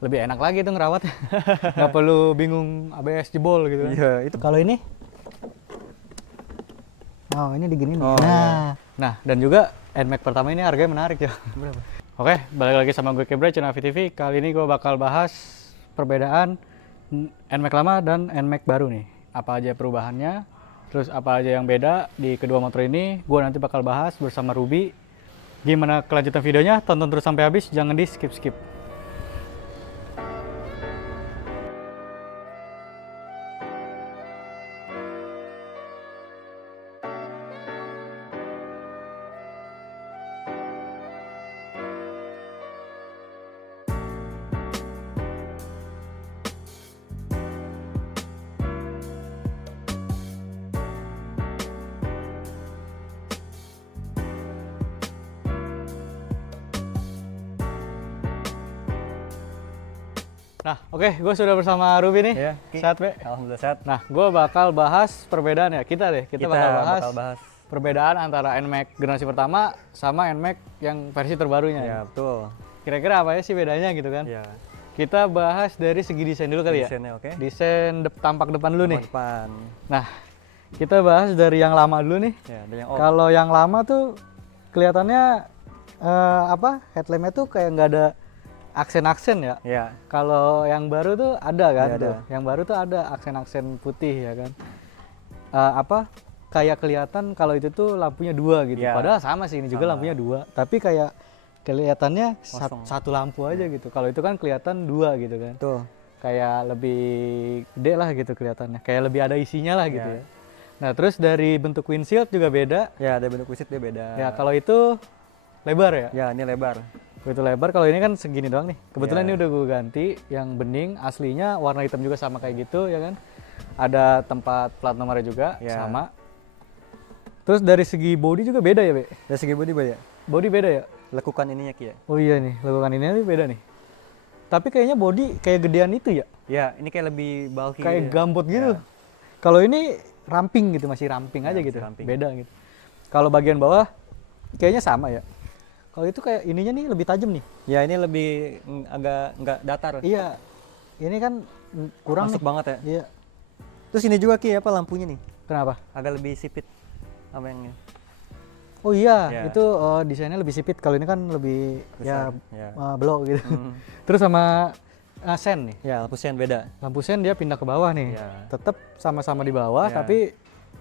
lebih enak lagi tuh ngerawat. Nggak perlu bingung ABS jebol gitu kan. Iya, itu. Kalau ini, oh ini digini nih. Oh, Nah, dan juga NMAX pertama ini harganya menarik ya. Berapa? Oke, balik lagi sama gue Kebra, channel VTV. Kali ini gue bakal bahas perbedaan NMAX lama dan NMAX baru nih. Apa aja perubahannya, terus apa aja yang beda di kedua motor ini. Gue nanti bakal bahas bersama Ruby. Gimana kelanjutan videonya? Tonton terus sampai habis, jangan di skip-skip. Nah, oke, gue sudah bersama Ruby nih. Iya, Sehat, Be? Alhamdulillah sehat. Nah, gue bakal bahas perbedaan ya. Kita bakal bahas perbedaan antara NMAX generasi pertama sama NMAX yang versi terbarunya. Ya, betul. Kira-kira apa ya sih bedanya gitu kan? Ya. Kita bahas dari segi desain dulu kali ya. Desainnya oke. Desain tampak depan dulu nih. Depan. Nah, kita bahas dari yang lama dulu nih. Ya, dari yang old. Kalau yang lama tuh kelihatannya headlampnya tuh kayak nggak ada aksen-aksen ya. Ya. Kalau yang baru tuh ada kan Ya, tuh. ada. Yang baru tuh ada aksen-aksen putih ya kan. Kayak kelihatan kalau itu tuh lampunya dua gitu. Ya. Padahal sama sih, ini juga Sama. lampunya dua. Tapi kayak kelihatannya Kosong. satu lampu aja gitu. Kalau itu kan kelihatan dua gitu kan. Tuh. Kayak lebih gede lah gitu kelihatannya. Kayak lebih ada isinya lah gitu Ya. ya. Nah, terus dari bentuk windshield juga beda. Ya, ada bentuk wisit dia beda. Ya, kalau itu lebar ya. Ya, ini lebar. Itu lebar, kalau ini kan segini doang nih. Kebetulan Ya. ini udah gue ganti yang bening, aslinya warna hitam juga sama kayak gitu ya kan. Ada tempat plat nomornya juga Ya. sama. Terus dari segi body juga beda ya, Be? Dari segi bodi ya. Body beda ya? Lekukan ininya Ki ya. Oh iya nih, lekukan ini beda nih. Tapi kayaknya body kayak gedean itu ya. Ya, ini kayak lebih bulky. Kayak gitu ya. gambut gitu. Ya. Kalau ini ramping gitu, masih ramping Ya, aja masih gitu. ramping. Beda gitu. Kalau bagian bawah kayaknya sama ya. Kalau itu kayak ininya nih lebih tajam nih. Ya, ini lebih agak nggak datar. Iya. Ini kan kurang Masuk nih. banget ya. Iya. Terus ini juga Ki apa lampunya nih? Kenapa? Agak lebih sipit. Apa yang Oh iya, Ya. itu desainnya lebih sipit. Kalau ini kan lebih besar? ya Ya. belok gitu. Hmm. Terus sama sen nih. Ya, lampu sen beda. Lampu sen dia pindah ke bawah nih. Ya. Tetap sama-sama di bawah, Ya. tapi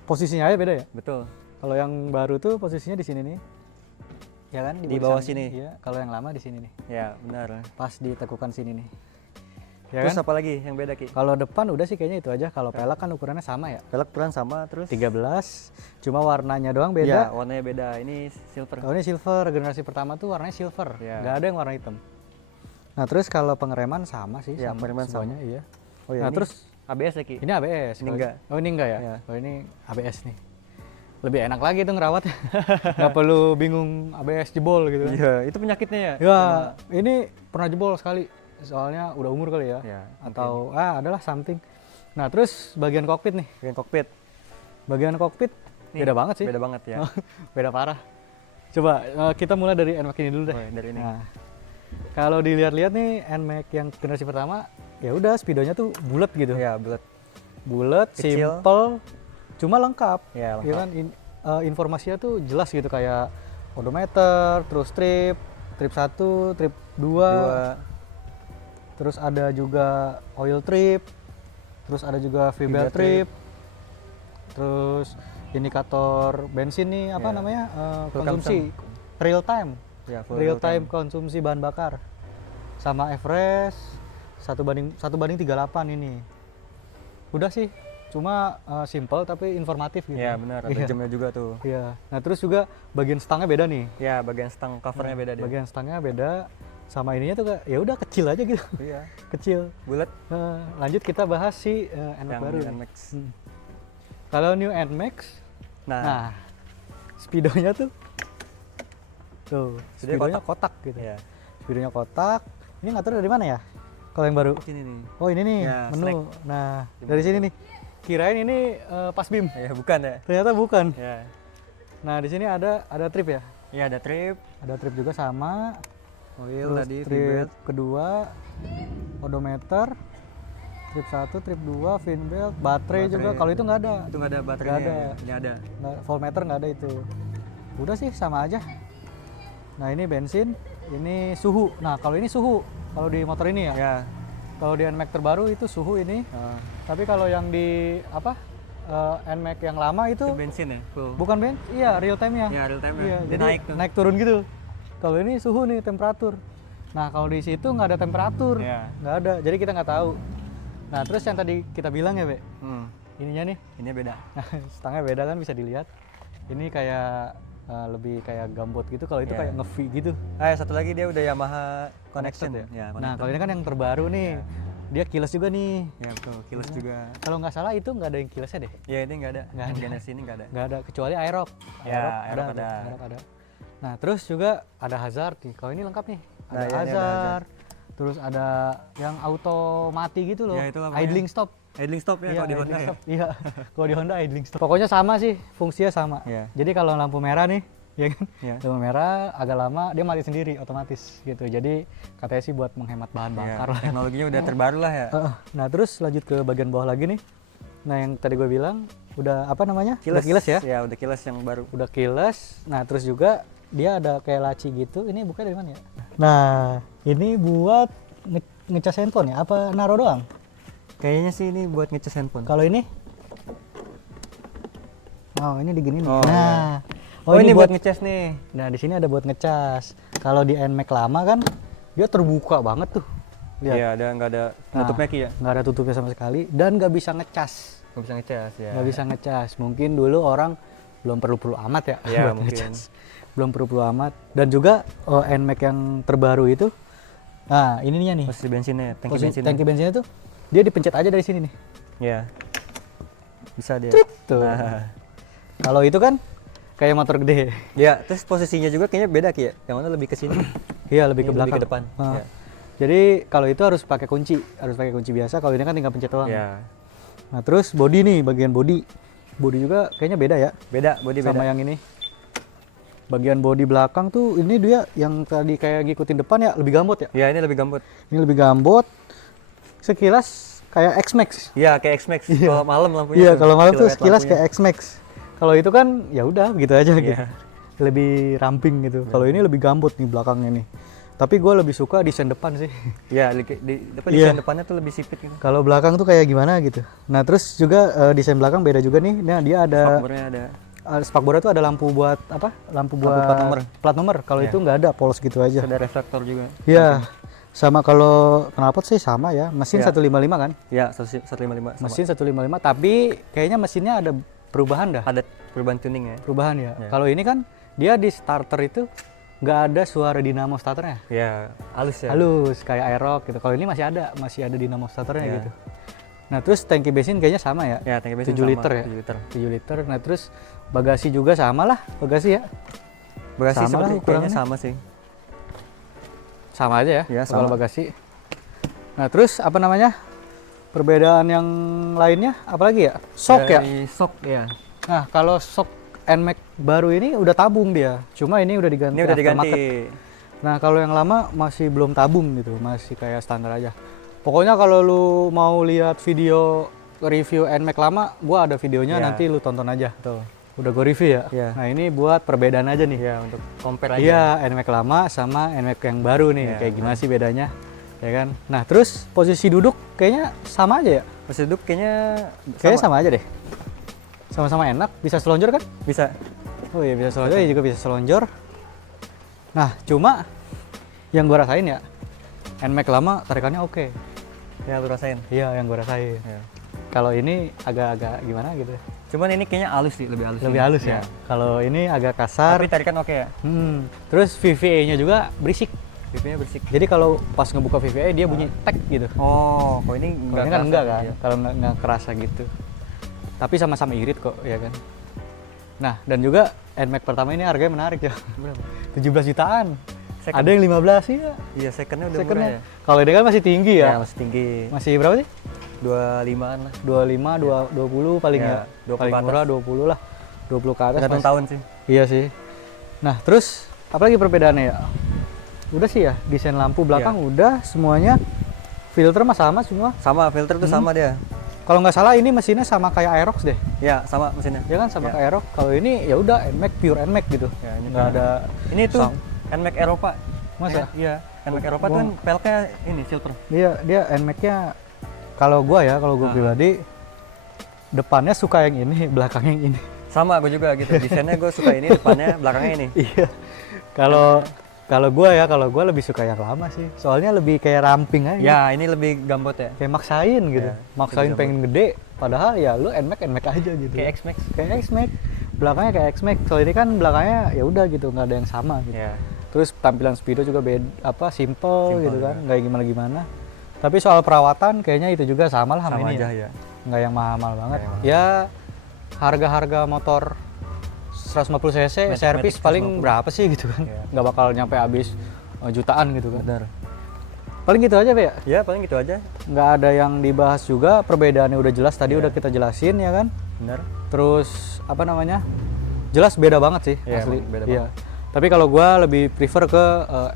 posisinya aja beda ya. Betul. Kalau yang baru tuh posisinya di sini nih. Ya kan Di bawah samping. sini. Iya, kalau yang lama di sini nih. Ya, benar. Pas ditekukan sini nih. Ya Terus kan? apa lagi yang beda Ki? Kalau depan udah sih kayaknya itu aja. Kalau pelek kan ukurannya sama ya. Pelek ukuran sama terus. 13, cuma warnanya doang Ya, beda. warnanya beda. Ini silver. Kalau ini silver, generasi pertama tuh warnanya silver. Ya. Nggak ada yang warna hitam. Nah, terus kalau pengereman sama sih, Ya, sama pengereman semuanya, iya. Oh ya, Nah, ini terus ABS ya Ki? ini ABS. Ini Kalau- enggak. Oh, ini enggak ya? Ya. Oh, ini ABS nih. Lebih enak lagi tuh ngerawat. Nggak perlu bingung ABS jebol gitu kan. Iya, itu penyakitnya ya? Ya, ini pernah jebol sekali. Soalnya udah umur kali ya. Ya, Atau adalah something. Nah, terus bagian kokpit nih. bagian kokpit. Bagian kokpit Nih, beda banget sih. Beda banget ya. Beda parah. Coba kita mulai dari NMAX ini dulu deh. Oh, dari ini. Nah, kalau dilihat-lihat nih NMAX yang generasi pertama, ya udah speedonya tuh bulat gitu. Ya, bulat. Bulat, Kecil. simple, cuma lengkap. Ya, Ya lengkap. kan informasinya tuh jelas gitu kayak odometer, terus trip 1, trip 2, terus ada juga oil trip, terus ada juga V-belt V-belt trip, terus indikator bensin nih apa Ya. namanya Fuel konsumsi real time. Ya, full Real time konsumsi bahan bakar sama average 1:38 ini. Udah sih, cuma simple tapi informatif gitu. Ya, benar. Ada Iya. jamnya juga tuh. Iya. Nah, terus juga bagian stangnya beda nih. Ya, bagian stang covernya beda dia. Bagian stangnya beda sama ininya tuh kayak ya udah kecil aja gitu. Iya. Kecil. Bulat. Lanjut kita bahas si NMAX Yang baru. nih. NMAX. Kalau new NMAX, Nah, nah speedonya tuh Speedonya speedonya kotak gitu. ya. Speedonya kotak. Ini ngatur dari mana ya? Kalau yang baru? Sini nih. Oh ini nih Ya, menu. snack. Nah dari sini nih. Kirain ini pas BIM. Ya, bukan ya? Ternyata bukan. Ya. Nah di sini ada trip ya. Ya, ada trip, Ada trip juga sama. oil Terus tadi, trip V-belt. kedua. odometer, trip 1, trip 2, fin belt, baterai juga. Kalau itu nggak ada. Itu nggak ada baterainya. Nggak ada. Ya? Ini ada. Voltmeter nggak ada itu. Udah sih sama aja. Nah ini bensin, ini suhu. Nah kalau ini suhu, kalau di motor ini ya. Ya. Kalau di NMAX terbaru itu suhu ini. Tapi kalau yang di apa NMAX yang lama itu bensin ya? Full. bukan iya real time ya. Ya real time ya. Iya, Dia jadi naik tuh. naik turun gitu. Kalau ini suhu nih temperatur. Nah kalau di situ nggak ada temperatur, Iya. nggak ada. Jadi kita nggak tahu. Nah terus yang tadi kita bilang ya, Be, ininya nih, Ini beda. stangnya beda kan bisa dilihat. Ini kayak lebih kayak gambot gitu. Kalau itu Iya. kayak nge-V gitu. Satu lagi dia udah Yamaha Connection ya. ya. Nah kalau ini kan yang terbaru nih, dia keyless juga nih. Ya betul, keyless juga. Kalau nggak salah itu nggak ada yang keylessnya deh. Ya ini nggak ada. Nggak ada. Genesis ini nggak ada. Nggak ada kecuali Aerox. Ya, Aerox Aerox ada. Aerox ada. Nah terus juga ada hazard nih. Kalau ini lengkap nih. Ada Nah, iya, ini ada hazard. Terus ada yang auto mati gitu loh. Ya, itulah pokoknya. Idling stop. Idling stop ya Iya, kalau di Honda idling ya. stop. Iya. Kalau di Honda idling stop. Pokoknya sama sih, fungsinya sama. Iya. Jadi kalau lampu merah nih, ya kan? Iya. Lampu merah agak lama dia mati sendiri otomatis gitu. Jadi katanya sih buat menghemat bahan Iya, bakar lah. teknologinya udah terbaru lah ya. Nah, terus lanjut ke bagian bawah lagi nih. Nah, yang tadi gue bilang udah apa namanya? Udah keyless ya? Ya udah keyless yang baru. Udah keyless. Nah, terus juga dia ada kayak laci gitu. Ini buka dari mana ya? Nah, ini buat ngecas handphone ya? Apa naro doang? Kayaknya sih ini buat ngecas handphone. Kalau ini? Oh, ini digini nih. Oh, Nah, Oh, ini buat ngecas nih. Nah, di sini ada buat ngecas. Kalau di NMAX lama kan dia terbuka banget tuh. Lihat. Iya, nggak ada tutupnya Ki ya. Nggak ada tutupnya sama sekali dan nggak bisa ngecas. Nggak bisa ngecas ya. Nggak bisa ngecas. Mungkin dulu orang belum perlu amat ya. Iya, buat mungkin. ngecas. Belum perlu amat. Dan juga NMAX yang terbaru itu, nah ini nih. Posisi bensinnya, tangki Posisi bensinnya. tangki bensinnya tuh dia dipencet aja dari sini nih. Iya. Bisa dia. Tuh. Nah. Kalau itu kan kayak motor gede. Ya, terus posisinya juga kayaknya beda Ki ya. Yang mana lebih ke sini. Iya, lebih ke Ini belakang. lebih ke depan. Nah, Ya. Jadi kalau itu harus pakai kunci biasa. Kalau ini kan tinggal pencet doang. Ya. Nah, terus body nih, bagian body. Body juga kayaknya beda ya Beda, body sama beda. yang ini. Bagian body belakang tuh ini dia yang tadi kayak ngikutin depan ya lebih gambot ya. Ya, ini lebih gambut. Ini lebih gambot. Sekilas kayak X-Max. Iya, kayak X-Max. Kalau malam lampunya. Iya, tuh, kalau malam tuh silhouette sekilas lampunya. kayak X-Max. Kalau itu kan ya udah gitu aja gitu. Iya. Lebih ramping gitu. Kalau ini lebih gambut nih belakangnya nih. Tapi gue lebih suka desain depan sih. Iya, Iya. desain depannya tuh lebih sipit gitu. Kalau belakang tuh kayak gimana gitu. Nah, terus juga desain belakang beda juga nih. Nah, dia ada Spakbornya ada. spakbornya tuh ada lampu buat apa? Lampu buat plat nomor. Plat nomor. Kalau Iya. itu nggak ada, polos gitu aja. Ada reflektor juga. Iya. Sama kalau knalpot sih sama ya. Mesin Iya. 155 kan? Ya, 155 sama. Mesin 155, tapi kayaknya mesinnya ada perubahan dah. Ada perubahan tuning ya. Perubahan ya. Iya. Kalau ini kan dia di starter itu nggak ada suara dinamo starternya. Ya, halus ya. Halus kayak Aerox gitu. Kalau ini masih ada dinamo starternya Iya. gitu. Nah, terus tangki bensin kayaknya sama ya. Ya, tangki bensin 7 sama, liter ya. 7 liter. 7 liter. Nah, terus bagasi juga sama lah, bagasi ya. Bagasi Sama lah seperti kayaknya ukurannya. sama sih. Sama aja ya, Iya, kalau sama. bagasi. Nah, terus apa namanya? Perbedaan yang lainnya apalagi ya? Shock ya. Dari Shock ya. Nah, kalau shock NMAX baru ini udah tabung dia. Cuma ini udah diganti Ini udah diganti. aftermarket. Nah, kalau yang lama masih belum tabung gitu, masih kayak standar aja. Pokoknya kalau lu mau lihat video review NMAX lama, gua ada videonya, Iya. nanti lu tonton aja. Tuh. Udah gua review ya. Iya. Nah, ini buat perbedaan aja nih. Ya, untuk compare aja. Iya, NMAX lama sama NMAX yang baru nih. Iya, Kayak gimana sih bedanya? Ya kan? Nah, terus posisi duduk kayaknya sama aja ya? Pas duduk kayaknya Kayaknya sama aja deh. Sama-sama enak, bisa selonjor kan? Bisa. Oh iya, bisa selonjor, juga bisa selonjor. Nah, cuma yang gua rasain ya, NMAX lama tarikannya oke. Ya, lu rasain. Iya, yang gua rasain. Ya. Kalau ini agak-agak gimana gitu. Cuman ini kayaknya halus sih, lebih halus. Lebih halus ya. Kalau ini agak kasar. Tapi tarikan oke ya. Terus VVA-nya juga berisik. Pipinya bersih. Jadi kalau pas ngebuka VVA dia bunyi tek gitu. Oh, kok ini Kalau ini kan kerasa, enggak kan, ya. kalau nggak kerasa gitu. Tapi sama-sama irit kok, ya kan. Nah, dan juga NMAX pertama ini harganya menarik ya. Berapa? 17 jutaan. Second. Ada yang 15 sih ya. Iya, secondnya udah Secondnya. murah ya. Kalau ini kan masih tinggi Ya, ya. masih tinggi. Masih berapa sih? 25-an lah. 25, 20 paling Ya, ya. 20 Paling ke atas. murah 20 lah. 20 ke atas. Tergantung Mas. tahun sih. Iya sih. Nah, terus apalagi perbedaannya ya? Udah sih ya, desain lampu belakang Iya. udah semuanya. Filter mah sama semua. Sama filter tuh sama dia. Kalau nggak salah ini mesinnya sama kayak Aerox deh. Ya, sama mesinnya. Ya kan sama Ya. kayak Aerox. Kalau ini ya udah NMAX pure NMAX gitu. Ya, ini Nggak ada Ini tuh sound. NMAX Eropa. Masa? Iya, NMAX Eropa tuh Gua- kan peleknya ini silver. Dia NMAX-nya kalau gua pribadi depannya suka yang ini, belakangnya yang ini. Sama gue juga gitu. Desainnya gue suka ini, depannya belakangnya ini. Iya. Kalau gua lebih suka yang lama sih. Soalnya lebih kayak ramping aja. Ya, ini lebih gambot ya. Kayak maksain gitu. Ya, Maksain lebih pengen gede, padahal ya lu NMAX aja gitu. Kayak X-Max. Kayak X-Max. Belakangnya kayak X-Max. Kalau ini kan belakangnya ya udah gitu, nggak ada yang sama gitu. Ya. Terus tampilan Speedo juga simple gitu juga. kan, nggak gimana-gimana. Tapi soal perawatan kayaknya itu juga sama lah sama Sama ini aja ya. ya. Nggak yang mahal-mahal banget. Nggak yang mahal. Ya harga-harga motor 150 cc Matic servis paling 150. berapa sih gitu kan? Iya. Nggak bakal nyampe habis jutaan gitu kan. Benar. Paling gitu aja Pak ya. Ya, paling gitu aja. Nggak ada yang dibahas juga, perbedaannya udah jelas tadi Iya. udah kita jelasin ya kan. Benar. Terus apa namanya? Jelas beda banget sih Iya, asli. emang beda Iya. banget. Tapi kalau gua lebih prefer ke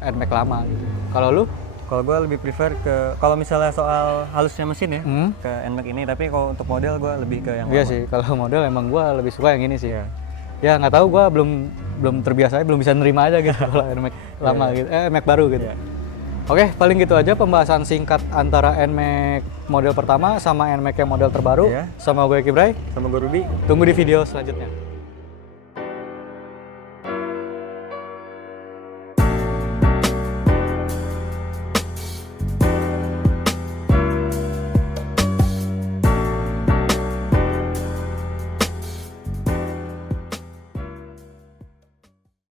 NMAX lama gitu. Kalau lu? Kalau gue lebih prefer ke kalau misalnya soal halusnya mesin ya Hmm. ke NMAX ini, tapi kalau untuk model gue lebih ke yang Iya lama. sih, kalau model emang gua lebih suka yang ini sih. Iya. Ya nggak tahu gua belum terbiasa, belum bisa nerima aja gitu kalau NMAX lama gitu, NMAX baru gitu. Iya. Oke, paling gitu aja pembahasan singkat antara NMAX model pertama sama NMAX yang model terbaru. Iya. Sama gue Kibray. Sama gue Ruby. Tunggu di video selanjutnya.